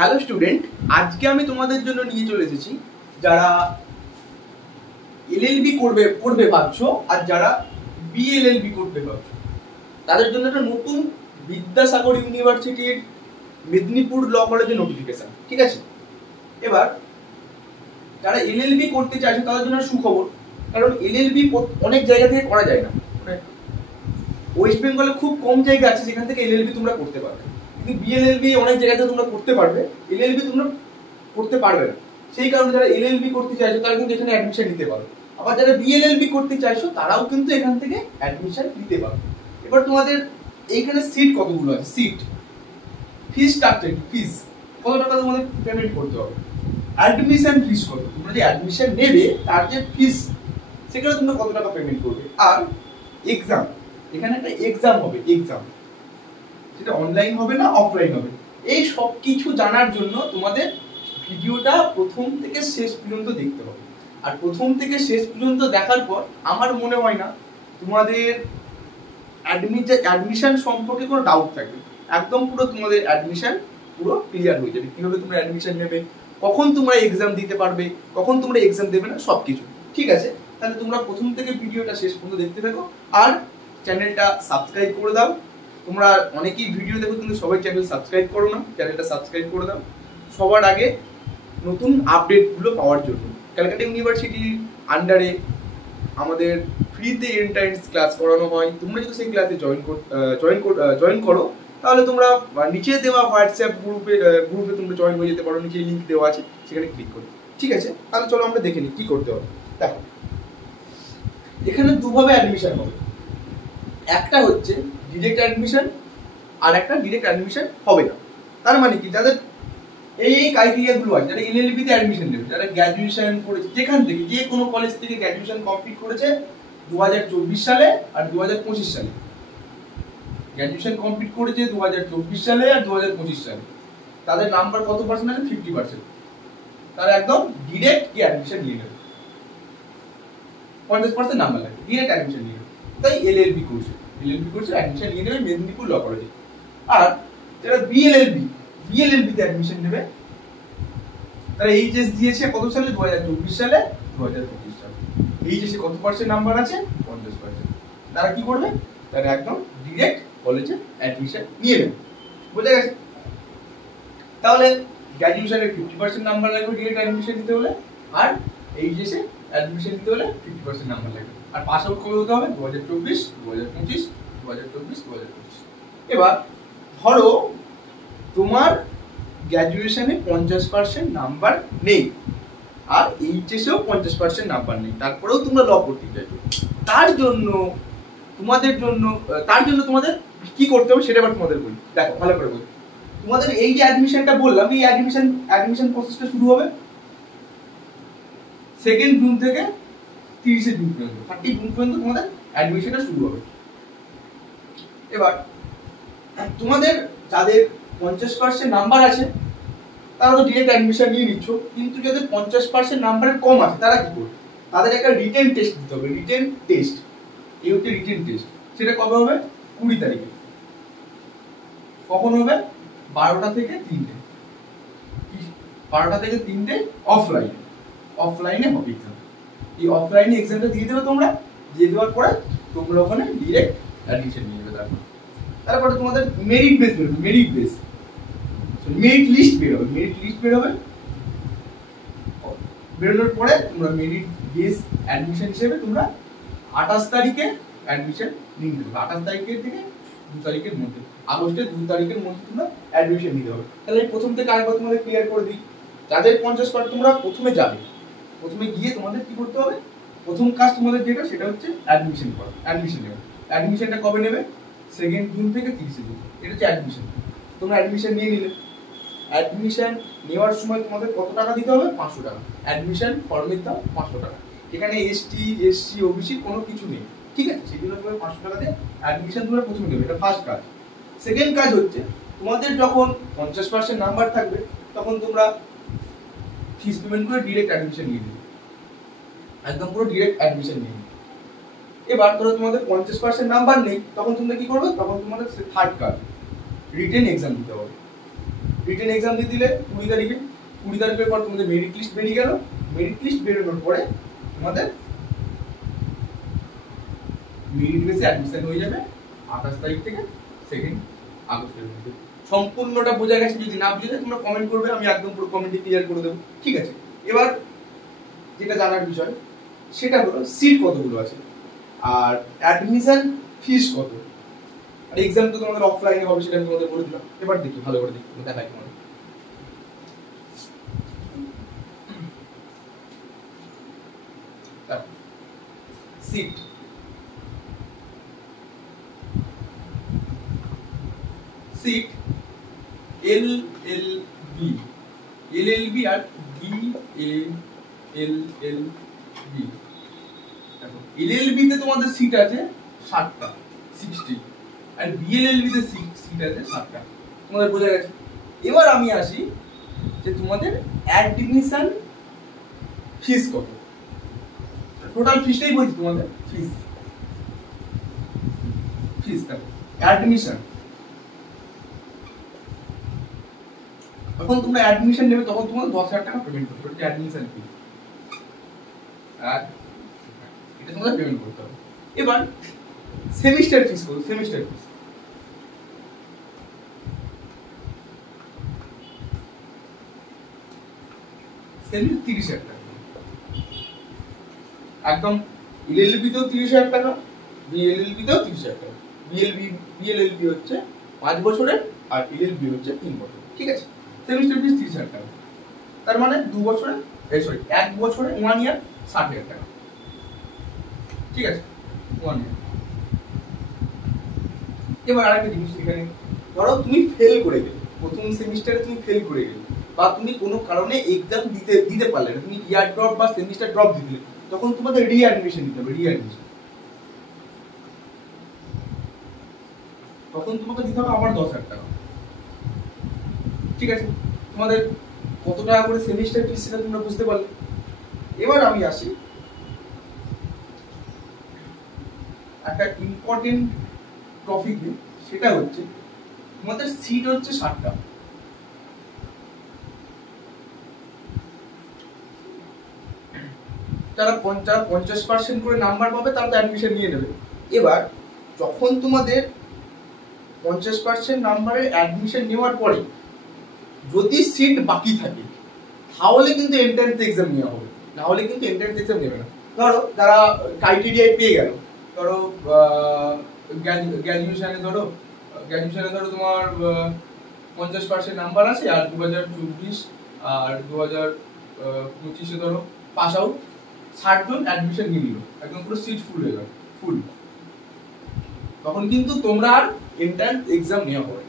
Hello student, আজকে আমি তোমাদের জন্য নিয়ে চলে এসেছি যারা এলএলবি করবে ভাবছো আর যারা বিএলএলবি করবে ভাবছো তাদের জন্য একটা নতুন বিদ্যাসাগর ইউনিভার্সিটির মেদিনীপুর ল কলেজের নোটিফিকেশন। ঠিক আছে, এবার যারা এলএলবি করতে চাইছে তাদের জন্য সুখবর, কারণ এলএলবি অনেক জায়গা থেকে করা যায় না। ওয়েস্ট বেঙ্গলে খুব কম জায়গা আছে যেখান থেকে এলএলবি তোমরা করতে পারবে, কিন্তু বিএলএলবি অনেক জায়গাতে তোমরা করতে পারবে, এলএলবি তোমরা করতে পারবে না। সেই কারণে যারা এলএলবি করতে চাইছো তারা কিন্তু এখানে অ্যাডমিশন নিতে পারো, আবার যারা বিএলএলবি করতে চাইছো তারাও কিন্তু এখান থেকে অ্যাডমিশন নিতে পারো। এবার তোমাদের এইখানে সিট কতগুলো আছে, সিট, ফিস স্ট্রাকচার, ফিস কত টাকা তোমাদের পেমেন্ট করতে হবে, অ্যাডমিশন ফিস কত, তোমরা যে অ্যাডমিশন নেবে তার যে ফিস সেখানে তোমরা কত টাকা পেমেন্ট করবে, আর এক্সাম, এখানে একটা এক্সাম হবে, এক্সাম সেটা অনলাইন হবে না অফলাইন হবে, এই সব কিছু জানার জন্য তোমাদের ভিডিওটা প্রথম থেকে শেষ পর্যন্ত দেখতে হবে। আর প্রথম থেকে শেষ পর্যন্ত দেখার পর আমার মনে হয় না তোমাদের অ্যাডমিশন সম্পর্কে কোনো ডাউট থাকবে, একদম পুরো তোমাদের অ্যাডমিশন পুরো ক্লিয়ার হয়ে যাবে, কিভাবে তোমরা অ্যাডমিশন নেবে, কখন তোমরা এক্সাম দিতে পারবে, কখন তোমরা এক্সাম দেবে না, সব কিছু। ঠিক আছে, তাহলে তোমরা প্রথম থেকে ভিডিওটা শেষ পর্যন্ত দেখতে থাকো আর চ্যানেলটা সাবস্ক্রাইব করে দাও। তোমরা অনেকেই ভিডিও দেখো কিন্তু সবাই চ্যানেল সাবস্ক্রাইব করো না, চ্যানেলটা সাবস্ক্রাইব করে দাও সবার আগে নতুন আপডেটগুলো পাওয়ার জন্য। ক্যালকাটা ইউনিভার্সিটির আন্ডারে আমাদের ফ্রিতে এন্ট্রান্স ক্লাস করানো হয়, তোমরা যদি সেই ক্লাসে জয়েন করো তাহলে তোমরা নিচে দেওয়া হোয়াটসঅ্যাপ গ্রুপে তোমরা জয়েন হয়ে যেতে পারো, নিচে লিঙ্ক দেওয়া আছে সেখানে ক্লিক করো। ঠিক আছে, তাহলে চলো আমরা দেখে নিই কি করতে হবে। দেখো, এখানে দুভাবে অ্যাডমিশন হবে, একটা হচ্ছে ডিরেক্ট অ্যাডমিশন আর একটা ডিরেক্ট অ্যাডমিশন হবে না। তার মানে কি, যাদের এই ক্রাইটেরিয়া গুলো আছে, যারা এলএলবি তে অ্যাডমিশন নেবে, যারা গ্র্যাজুয়েশন করেছে যেখান থেকে, যে কোনো কলেজ থেকে গ্র্যাজুয়েশন কমপ্লিট করেছে 2024 সালে আর 2025 সালে, গ্র্যাজুয়েশন কমপ্লিট করেছে 2024 সালে আর 2025 সালে, তাদের নাম্বার কত পার্সেন্ট আছে, 50%, তারা একদম ডিরেক্ট কি অ্যাডমিশন নিয়ে নেবে, 50% নাম্বার লাগে, ডিরেক্ট অ্যাডমিশন নিয়ে নেবে। তাই এলএলবি করছে অ্যাডমিশন নিয়ে নেবে মেদিনীপুর ল কলেজে। আর যারা বিএলএলবি তে অ্যাডমিশন নেবে তারা এইচএস দিয়েছে কত সালে, 2024 সালে 2025 সালে, এইচএসে কত পার্সেন্ট নাম্বার আছে, 50%, তারা কি করবে, তারা একদম ডিরেক্ট কলেজে অ্যাডমিশন নিয়ে নেবে। বুঝা গেছে? তাহলে গ্র্যাজুয়েশনের 50% নাম্বার লাগবে ডিরেক্ট অ্যাডমিশন নিতে হলে, আর এইচএসে অ্যাডমিশন নিতে হলে 50% নাম্বার লাগবে, আর পাস আউট কবে হতে হবে, 2024 2025 2024 2025। এবার ধরো তোমার গ্র্যাজুয়েশনে 50% নাম্বার নেই আর এইচএসেও 50% নাম্বার নেই, তারপরেও তোমরা ল করতে চাইছো, তার জন্য তোমাদের কি করতে হবে সেটা এবার তোমাদের বলি। দেখো ভালো করে বলি, তোমাদের এই যে অ্যাডমিশনটা বললাম, এই অ্যাডমিশন প্রসেসটা শুরু হবে 2 জুন থেকে 30 জুন পর্যন্ত, 30 জুন পর্যন্ত তোমাদের অ্যাডমিশনটা শুরু হবে। এবার তোমাদের যাদের 50% নাম্বার আছে তারা তো ডিরেক্ট অ্যাডমিশন নিয়ে নিচ্ছ, কিন্তু যাদের 50% নাম্বারের কম আছে তারা কি করবে, তাদের একটা রিটেন টেস্ট দিতে হবে, রিটেন টেস্ট, এই হচ্ছে রিটেন টেস্ট। সেটা কবে হবে, 20 তারিখে। কখন হবে, 12টা থেকে 3টে, 12টা থেকে 3টে অফলাইনে হবে এক্সাম। এই অফলাইনে এক্সামটা দিয়ে দেবে তোমরা, দিয়ে দেওয়ার পরে তোমরা ওখানে ডিরেক্ট অ্যাডমিশন নিয়ে নেবে। তারপরে তোমাদের মেরিট লিস্ট বেরোবে, বেরোনোর পরে তোমরা মেরিট বেস অ্যাডমিশন হিসেবে তোমরা 28 তারিখে অ্যাডমিশন নিয়ে নেবে, 28 তারিখের থেকে 2 তারিখের মধ্যে, আগস্টের 2 তারিখের মধ্যে তোমরা অ্যাডমিশন নিতে হবে। তাহলে প্রথম থেকে আরেকবার তোমাদের ক্লিয়ার করে দিই, যাদের 50% তোমরা প্রথমে যাবে, প্রথমে গিয়ে তোমাদের কি করতে হবে, প্রথম কাজ তোমাদের যেটা সেটা হচ্ছে অ্যাডমিশন করা, অ্যাডমিশন নেবে। অ্যাডমিশনটা কবে নেবে, 2 জুন থেকে 30 জুন, এটা হচ্ছে অ্যাডমিশন। তোমরা অ্যাডমিশন নিয়ে নিলে, অ্যাডমিশন নেওয়ার সময় তোমাদের কত টাকা দিতে হবে, 500 টাকা, অ্যাডমিশন ফর্মের দাম 500 টাকা। এখানে এসটি এসসি ওবিসি কোনো কিছু নেই, ঠিক আছে, সেই জন্য তোমাদের 500 টাকা দিয়ে অ্যাডমিশন তোমরা প্রথমে দেবে, এটা ফার্স্ট কাজ। সেকেন্ড কাজ হচ্ছে তোমাদের যখন 50% নাম্বার থাকবে তখন তোমরা ফিস পেমেন্ট করে ডিরেক্ট অ্যাডমিশন নিয়ে নেবে, একদম পুরো ডিরেক্ট অ্যাডমিশন নিয়ে নেবে। এবার ধরো তোমাদের 50% নাম্বার নেই, তখন তোমরা কি করবে, তখন তোমাদের থার্ড কাজ রিটেন এক্সাম দিতে হবে। রিটেন এক্সাম দিয়ে দিলে 20 তারিখে, 20 তারিখের পর তোমাদের মেরিট লিস্ট বেরিয়ে গেল। মেরিট লিস্ট বেরোনোর পরে তোমাদের মেরিট বেসে অ্যাডমিশন হয়ে যাবে 28 তারিখ থেকে 2 আগস্টের মধ্যে। সম্পূর্ণটা বোঝা গেছে? যদি না বুঝে যায় তোমরা কমেন্ট করবে, আমি একদম পুরো কমেন্টে ক্লিয়ার করে দেবো, ঠিক আছে? এবার যেটা জানার বিষয় সেটা হলো সিট কতগুলো আছে আর অ্যাডমিশন ফিস কত। আর এক্সাম তো তোমাদের অফলাইনে হবে সেটা আমি তোমাদের বলে দিলাম। এবার দেখি ভালো করে দেখি দেখাই তোমাদের। সিট সিট এলএলবি আর বিএলএলবি। দেখো এলএলবি তে তোমাদের সিট আছে 60টা 60, আর বিএলএলবি তে সিট আছে 7টা। তোমাদের বোঝা গেছে? এবার আমি আসি যে তোমাদের অ্যাডমিশন ফিস কত। টোটাল ফিসটাই বলছি তোমাদের, ফিস দেখো অ্যাডমিশন। যখন তোমরা অ্যাডমিশন নেবে তখন তোমাদের 10,000 টাকা পেমেন্ট করতে হবে, অ্যাডমিশন ফি। আর এটা তোমাদের পেমেন্ট করতে হবে। এবার সেমিস্টার ফিস কত? সেমিস্টার ফিস সেমি 30,000 টাকা একদম। এলএলবি তেও 30,000 টাকা, বিএলএলবি তেও 30,000 টাকা। বিএলএলবি হচ্ছে 5 বছরের আর এলএলবি হচ্ছে 3 বছর, ঠিক আছে? সেমিস্টার ফিস 30,000 টাকা, তার মানে 2 বছরে 1 বছরে 1 ইয়ার 60,000 টাকা, ঠিক আছে? 1 ইয়ার। এবার আরেকটা জিনিস এখানে, ধরো তুমি ফেল করে গেলে, প্রথম সেমিস্টারে তুমি ফেল করে গেলে বা তুমি কোনো কারণে এক্সাম দিতে পারলে না, তুমি ইয়ার ড্রপ বা সেমিস্টার ড্রপ দিতে, তখন তোমাদের রিঅ্যাডমিশন দিতে হবে। রিঅ্যাডমিশন তখন তোমাকে দিতে হবে আবার 10,000 টাকা, ঠিক আছে? তোমাদের কত টাকা করে সেমিস্টার ফিস সেটা তোমরা বুঝতে পারলে। এবার আমি আসি একটা ইম্পর্টেন্ট টপিকে, সেটা হচ্ছে তোমাদের সিট হচ্ছে 60টা। যারা 50% করে নাম্বার পাবে তারা তো অ্যাডমিশন নিয়ে নেবে। এবার যখন তোমাদের 50% নাম্বারের অ্যাডমিশন নেওয়ার পরে যদি সিট বাকি থাকে তাহলে কিন্তু এন্ট্রান্স এক্সাম নেওয়া হবে, না হলে কিন্তু এন্ট্রান্স এক্সাম নেবে না। ধরো যারা ক্রাইটেরিয়ায় পেয়ে গেল, ধরো গ্র্যাজুয়েশনে ধরো তোমার 50% নাম্বার আছে আর 2024 আর 2025 ধরো পাস আউট 60 জন অ্যাডমিশন নিয়ে নিল, একদম পুরো সিট ফুল হয়ে গেল, ফুল। তখন কিন্তু তোমরা আর এন্ট্রান্স এক্সাম নেওয়া হবে।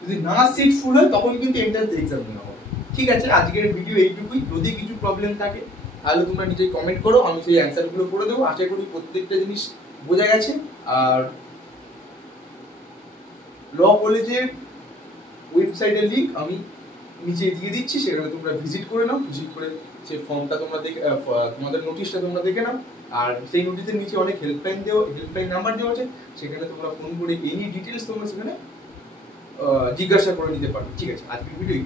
যদি না সিট ফুল হয় তখন কিন্তু এন্ট্রান্স এক্সাম নেওয়া হবে, ঠিক আছে? আজকের ভিডিও এইটুকুই। যদি কিছু প্রবলেম থাকে তাহলে তোমরা নিজেই কমেন্ট করো, আমি সেই অ্যান্সারগুলো করে দেবো। আশা করি প্রত্যেকটা জিনিস বোঝা গেছে। আর ল কলেজের ওয়েবসাইটের লিঙ্ক আমি নিচে দিয়ে দিচ্ছি, সেখানে তোমরা ভিজিট করে নাও। ভিজিট করে সেই ফর্মটা তোমরা দেখে, তোমাদের নোটিশটা তোমরা দেখে নাও। আর সেই নোটিশের নিচে অনেক হেল্পলাইন নাম্বার দেওয়া আছে, সেখানে তোমরা ফোন করে এনি ডিটেলস তোমরা সেখানে জিজ্ঞাসা করে নিতে পারবে, ঠিক আছে? আজকের ভিডিও